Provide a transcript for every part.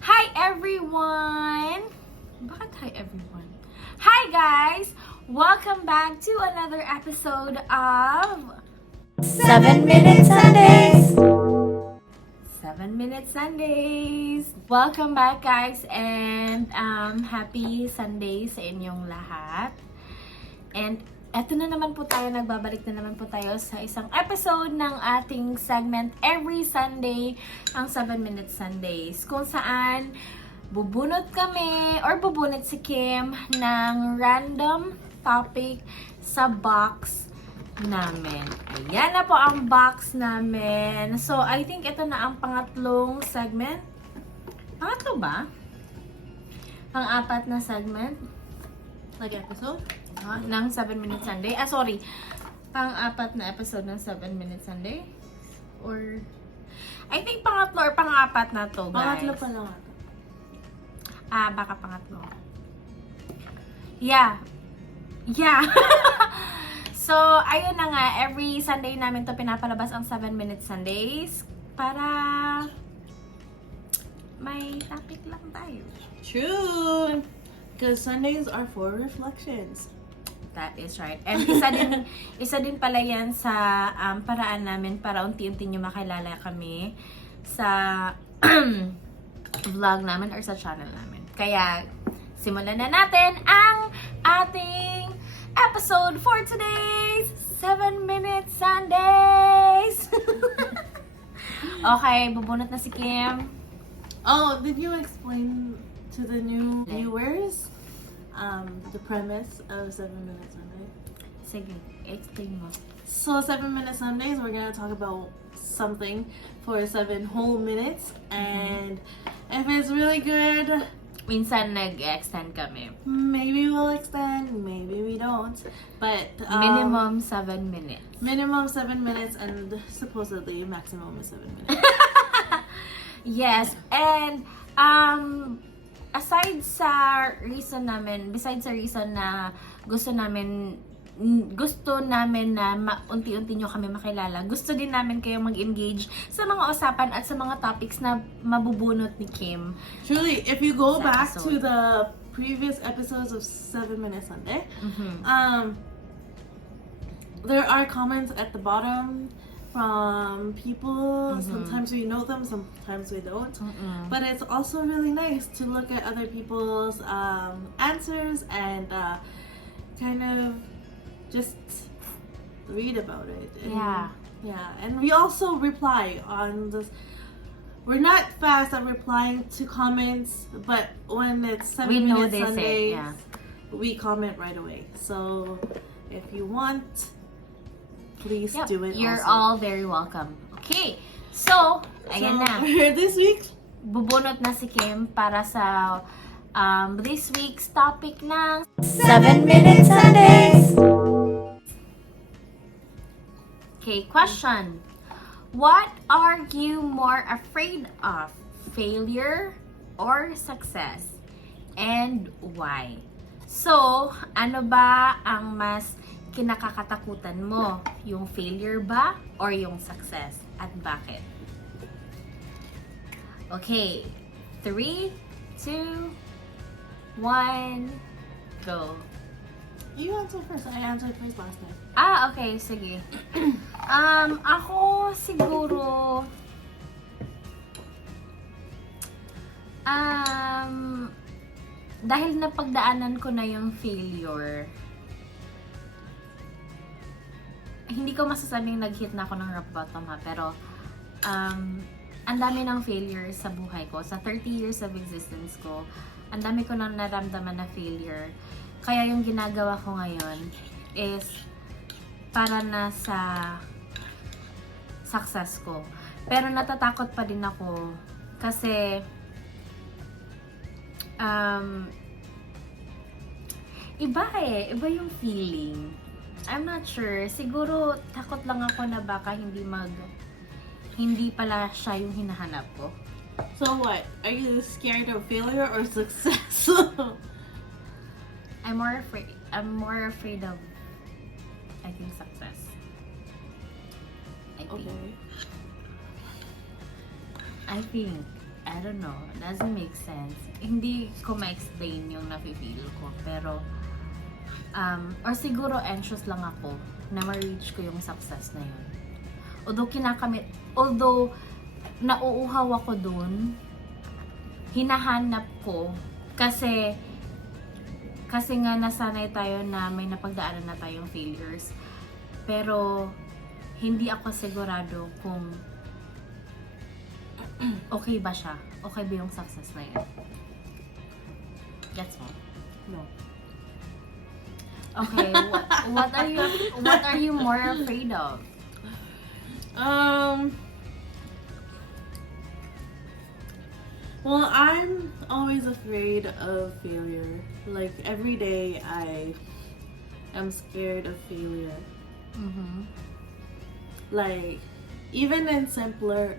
Hi everyone! Bakit hi everyone? Hi guys! Welcome back to another episode of 7 Minute Sundays! 7 Minute Sundays! Welcome back guys and happy Sunday sa inyong lahat. And eto na naman po tayo, nagbabalik na naman po tayo sa isang episode ng ating segment every Sunday, ang 7 Minute Sundays, kung saan bubunot kami or bubunot si Kim ng random topic sa box namin. Ayan na po ang box namin. So, I think ito na ang pangatlong segment. Pangatlo ba? Pang-apat na segment? Episode? Ng 7 Minute Sunday. Sorry. Pang-apat na episode ng 7 Minute Sunday? Or I think pangatlo or pang-apat na to, guys. Pangatlo pa lang ito. Baka pangatlo. Yeah. So, ayun na nga. Every Sunday namin to pinapalabas ang 7 Minute Sundays para may topic lang tayo. True! Because Sundays are for reflections. That is right. And isa din pala yan sa paraan namin para unti-unti nyo makilala kami sa vlog namin or sa channel namin. Kaya, simulan na natin ang ating episode for today's 7 Minute Sundays! Okay, bubunot na si Kim. Oh, did you explain to the new viewers the premise of 7 Minute Sunday? Sige, explain mo. So 7 Minute Sundays, we're gonna talk about something for 7 whole minutes, and if it's really good, Minsan nag-extend kami. maybe we'll extend, maybe we don't. But Minimum 7 minutes. minimum 7 minutes, and supposedly maximum is 7 minutes. Yes, and aside sa reason namin, besides sa reason na gusto namin na unti-unti nyo kami makilala, gusto din namin kayo mag-engage sa mga usapan at sa mga topics na mabubunot ni Kim. Truly, if you go Sa back episode. to the previous episodes of 7 Minute Sunday, there are comments at the bottom from people. Sometimes we know them, sometimes we don't. But it's also really nice to look at other people's answers and kind of just read about it. And, yeah, and we also reply on this. We're not fast at replying to comments, but when it's 7 We know Minute they say, Sundays, yeah. we comment right away. So if you want, please Yep, do it. you're also. all very welcome. Okay, so, ayan na. This week, Bubunot na si Kim para sa this week's topic ng 7 Minute Sundays. Okay, question. What are you more afraid of? Failure or success? And why? So, ano ba ang mas kinakakatakutan mo? Yung failure ba or yung success? At bakit? Okay. 3, 2, 1, go. You answer first. I answered first last night. Okay. Sige. Ako siguro dahil napagdaanan ko na yung failure, hindi ko masasabing nag-hit na ako ng rock bottom ha, pero ang dami ng failure sa buhay ko. Sa 30 years of existence ko, ang dami ko nang naramdaman na failure. Kaya yung ginagawa ko ngayon is para na sa success ko. Pero natatakot pa din ako kasi iba yung feeling. I'm not sure. Siguro takot lang ako na baka hindi pala siya yung hinahanap ko. So what? Are you scared of failure or success? I'm more afraid of, I think, success. I think. Okay. I think. I don't know, doesn't make sense. Hindi ko ma-explain yung nafe-feel ko, pero or siguro anxious lang ako na ma-reach ko yung success na yun. Although nauuhaw ako dun, hinahanap ko kasi nga nasanay tayo na may napagdaanan na tayong failures. Pero hindi ako sigurado kung okay ba siya? Okay ba yung success na yun? Gets mo? No. Okay, what are you more afraid of? Well, I'm always afraid of failure. Like, every day I am scared of failure. Like, even in simpler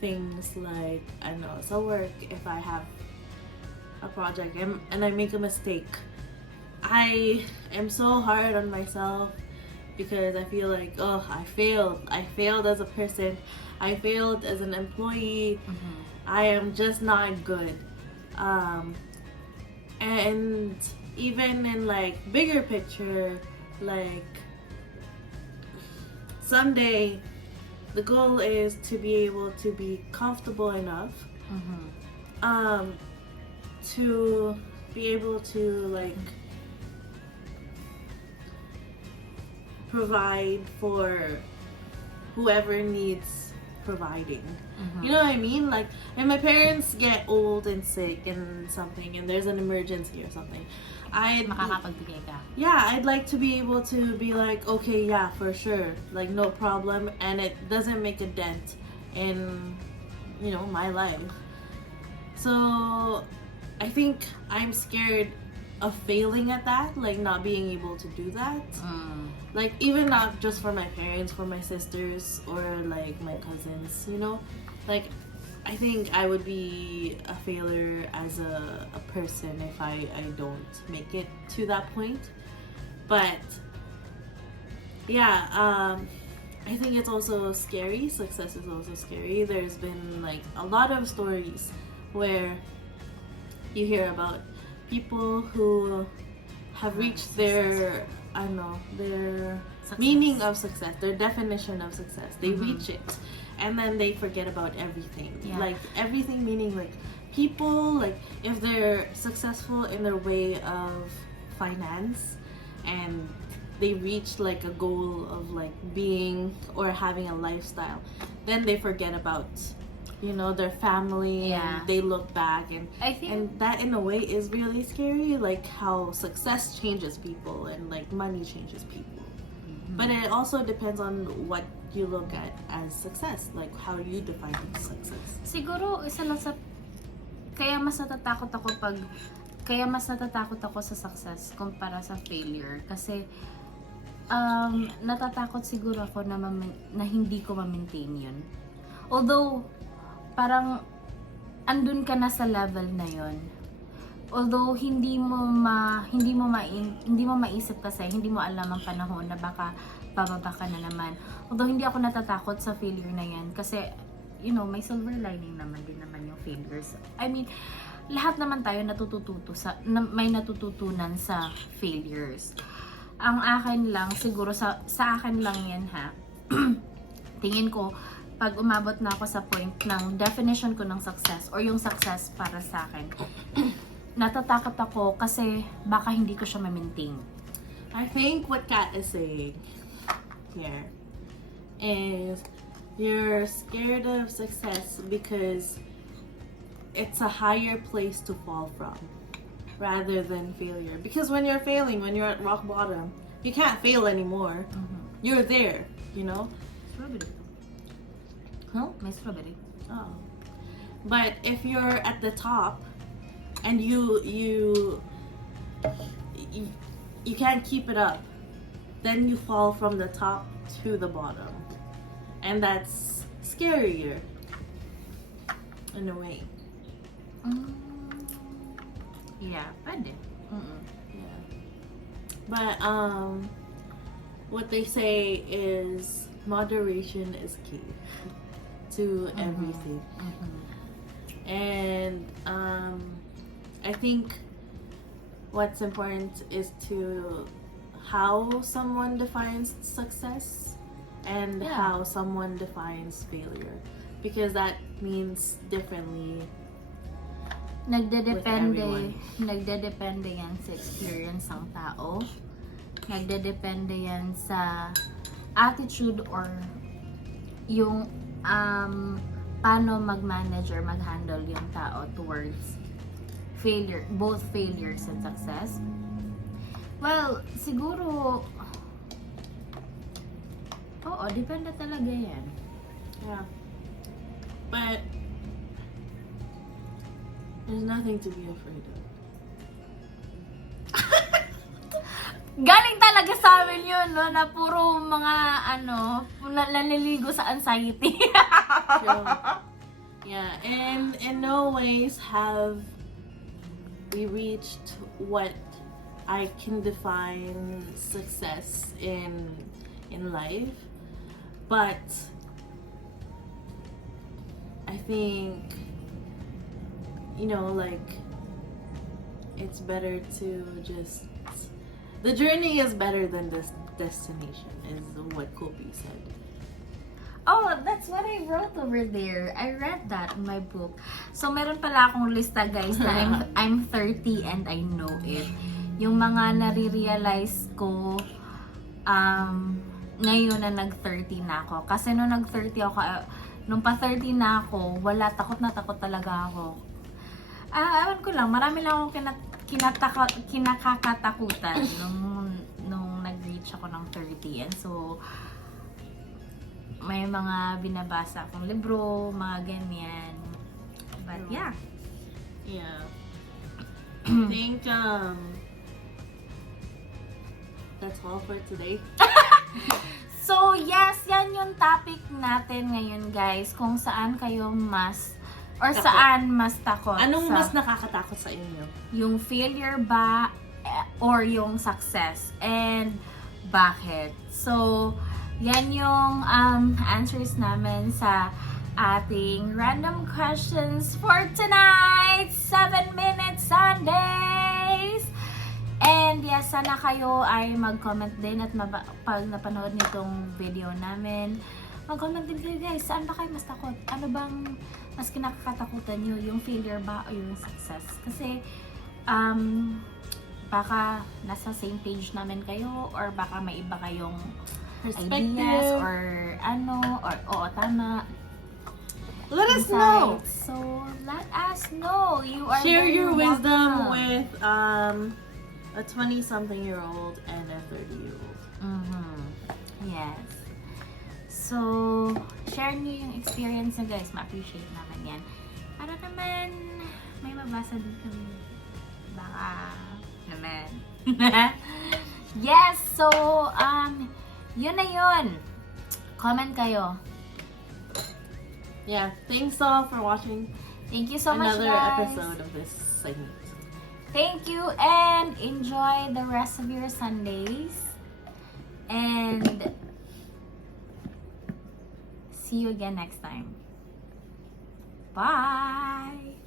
things like, I don't know, so work, if I have a project and I make a mistake, I am so hard on myself because I feel like, oh, I failed as a person, I failed as an employee, I am just not good. And even in like bigger picture, like someday the goal is to be able to be comfortable enough to be able to like provide for whoever needs providing. You know what I mean? Like, if my parents get old and sick and something and there's an emergency or something, Makakapagbigay ka. yeah, I'd like to be able to be like, okay, yeah, for sure, like no problem, and it doesn't make a dent in, you know, my life. So I think I'm scared of failing at that, like not being able to do that. Like, even not just for my parents, for my sisters or like my cousins, you know, like I think I would be a failure as a person if I don't make it to that point. But yeah, I think it's also scary. Success is also scary. There's been like a lot of stories where you hear about people who have reached their, I don't know, their meaning of success, their definition of success. They reach it and then they forget about everything. Like everything, meaning like people, like if they're successful in their way of finance and they reach like a goal of like being or having a lifestyle, then they forget about, you know, their family, and they look back, and I think, and that in a way is really scary, like how success changes people and like money changes people. But it also depends on what you look at as success, like how you define success. siguro isa lang sa kaya mas natatakot ako sa success kumpara sa failure kasi natatakot siguro ako na hindi ko ma-maintain yun. Although parang andun ka na sa level na yon. Although hindi mo maisip kasi hindi mo alam ang panahon na baka bababa ka na naman. Although hindi ako natatakot sa failure na yan kasi, you know, may silver lining naman din naman yung failures. I mean, lahat naman tayo may natututunan sa failures. Ang akin lang, siguro sa akin lang yan ha, tingin ko, pag umabot na ako sa point ng definition ko ng success or yung success para sa akin, natatakot ako kasi baka hindi ko siya ma-maintain. I think what Kat is saying here is you're scared of success because it's a higher place to fall from rather than failure. Because when you're failing, when you're at rock bottom, you can't fail anymore. You're there, you know? Strawberry. Huh? May strawberry. Oh. But if you're at the top and you can't keep it up, then you fall from the top to the bottom. And that's scarier in a way. Yeah, pwede. Yeah. But what they say is moderation is key to everything. And I think what's important is to how someone defines success and Yeah. how someone defines failure, because that means differently. Nagdedepende yan sa experience ng tao. Nagdedepende yan sa attitude or yung paano mag-manage or mag-handle yung tao towards failure, both failures and success. Well, siguro, oo, depende talaga yan. Yeah. But there's nothing to be afraid of. Galing talaga sa amin yun, no? Na puro mga, naliligo sa anxiety. So, yeah, and in no ways have we reached what I can define success in life, but I think, like, it's better to just, the journey is better than this destination, is what Kobe said. Oh, that's what I wrote over there. I read that in my book. So, meron pala akong lista, guys, na I'm 30 and I know it. Yung mga nare-realize ko ngayon na nag-30 na ako. Kasi nung nag-30 ako, nung pa-30 na ako, takot na takot talaga ako. Ewan ko lang, marami lang akong kinakakatakutan nung nag-reach ako ng 30. And so, may mga binabasa akong libro, mga ganyan. But yeah. Yeah. I think that's all for today. So yes, yan yung topic natin ngayon, guys. Kung saan kayo mas or Takot. saan mas takot. Anong mas nakakatakot sa inyo? Yung failure ba or yung success, and bakit? So yan yung answers namin sa ating random questions for tonight, 7 Minute Sundays! And yes, sana kayo ay mag-comment din at pag napanood nitong video namin, mag-comment din kayo, guys. Saan ba kayo mas takot? Ano bang mas kinakatakutan nyo? Yung failure ba o yung success? Kasi, baka nasa same page namin kayo, or baka may iba kayong ideas or oo, tama. Let us know. So let us know. You are Share very your wisdom welcome. with a 20-something-year-old and a 30-year-old. Yes. So share niyo yung experience nyo, guys. Ma-appreciate naman yan. Para naman may mabasa din kami. Baka naman. Yes. So yun na yun. Comment kayo. Yeah, thanks all for watching Thank you so much, another guys. episode of this segment. Thank you and enjoy the rest of your Sundays. And see you again next time. Bye!